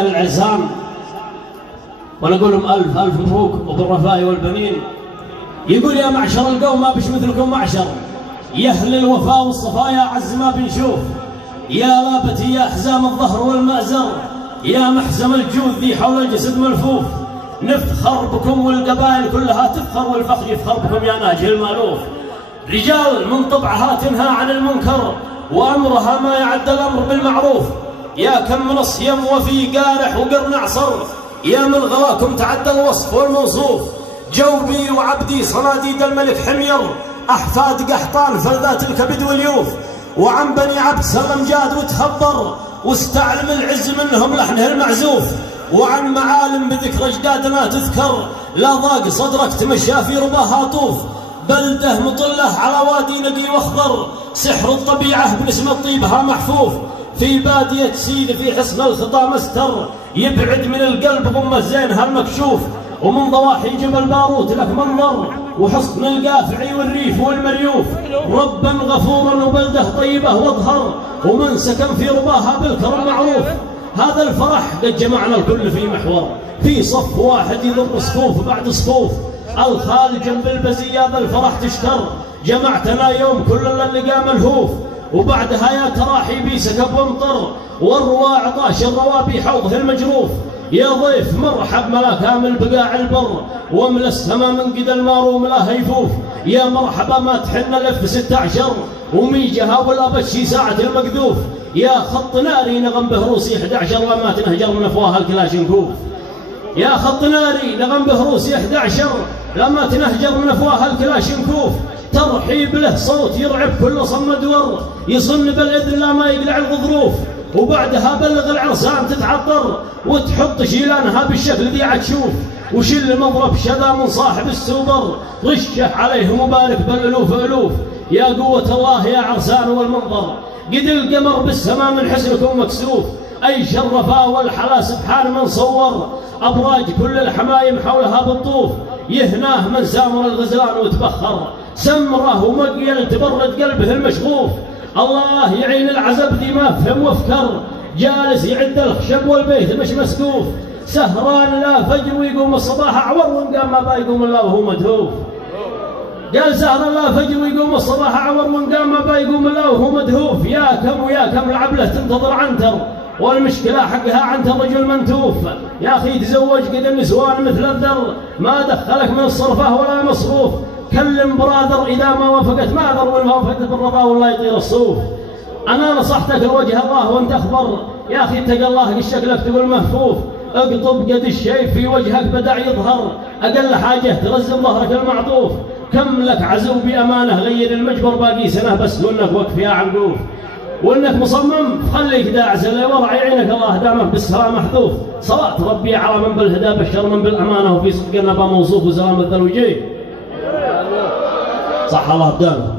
العرسان ونقول لهم ألف ألف مبروك وبالرفاه والبنين. يقول يا معشر القوم ما بش مثلكم معشر، يا أهل الوفاء والصفا يا عز ما بنشوف، يا لابتي يا حزام الظهر والمأزر، يا محزم الجود ذي حول الجسد ملفوف. نفخر بكم والقبائل كلها تفخر والفخر يفخر بكم يا ناجي المألوف. رجال من طبعها تنهى عن المنكر وأمرها ما يعد الأمر بالمعروف. يا كم من الصيام وفي قارح وقرن عصر، يا من غلاكم تعدى الوصف والموصوف. جوبي وعبدي صناديد الملك حمير، أحفاد قحطان فلذات الكبد واليوف. وعن بني عبد سلم جاد وتخبر، واستعلم العز منهم لحنه المعزوف. وعن معالم بذكر أجدادنا تذكر، لا ضاق صدرك تمشى في رباها طوف. بلده مطلة على وادي نقي واخضر، سحر الطبيعة بنسمة طيبها محفوف. في بادية سيد في حسن الخطا مستر، يبعد من القلب غمة زينها المكشوف. ومن ضواحي جبل باروت لك منظر، وحصن القافعي والريف والمريوف. ربا غفورا وبلده طيبة واظهر، ومن سكن في رباها بالكرم معروف. هذا الفرح قد جمعنا الكل في محور، في صف واحد يضر صفوف بعد صفوف. الخال جنب البزي هذا الفرح تشكر، جمعتنا يوم كل اللقاء ملهوف. وبعدها يا تراحي بي سكب وامطر، والرواع عطاش الروابي حوضه المجروف. يا ضيف مرحب ملا كامل بقاع البر، وملا السما من قد المار وملا هيفوف. يا مرحبا ما تحن الف 16 وميجها ولا بشي ساعة المقذوف. يا خط ناري نغم بهروسي 11 لما تنهجر من افواه الكلاشنكوف. يا خط ناري نغم بهروسي 11 لما تنهجر من افواه الكلاشنكوف. ترحيب له صوت يرعب كل صمد ور، يصن بالاذن لا ما يقلع الغضروف. وبعدها بلغ العرسان تتعطر، وتحط شيلانها بالشكل ذي عتشوف. وشل مضرب شذا من صاحب السوبر، رشه عليه مبارك بالالوف الوف. يا قوة الله يا عرسان والمنظر، قد القمر بالسماء من حسنكم مكسوف. أي شرفا والحلا سبحان من صور، أبراج كل الحمايم حولها بالطوف. يهناه من سامر الغزلان وتبخر، سمره ومقيل تبرد قلبه المشغوف. الله يعين العزب ذي ما فهم وافكر، جالس يعد الخشب والبيت مش مسقوف. سهران لا فجر ويقوم الصباح أعور، وإن قام ما بايقوم الله وهو مدهوف. قال سهران لا فجر ويقوم الصباح أعور، وإن قام ما بايقوم الله وهو مدهوف. يا كم ويا كم العبلة تنتظر عنتر، والمشكلة حقها عنتر رجل منتوف. يا أخي تزوج قد النسوان مثل الذر، ما دخلك من الصرفة ولا مصروف. كلم برادر إذا ما وافقت معذر، والما وافقت بالرضا والله يطير الصوف. أنا نصحتك لوجه الله وأنت أخبر، يا أخي اتق الله قد شكلك تقول مهفوف. اقطب قد الشيب في وجهك بدأ يظهر، أقل حاجة ترزم ظهرك المعطوف. كم لك عزو بأمانة غير المجبر باقي سنة بس، وإنك وقف يا عنقوف. وإنك مصمم خليك داعس اللي ورع يعينك الله دامك بالسلام محذوف. صلاة ربي على من بالهدى بشر من بالأمانة، وفي صدق النبى موصوف وسلام الذل وجيه. صح الله بدانه.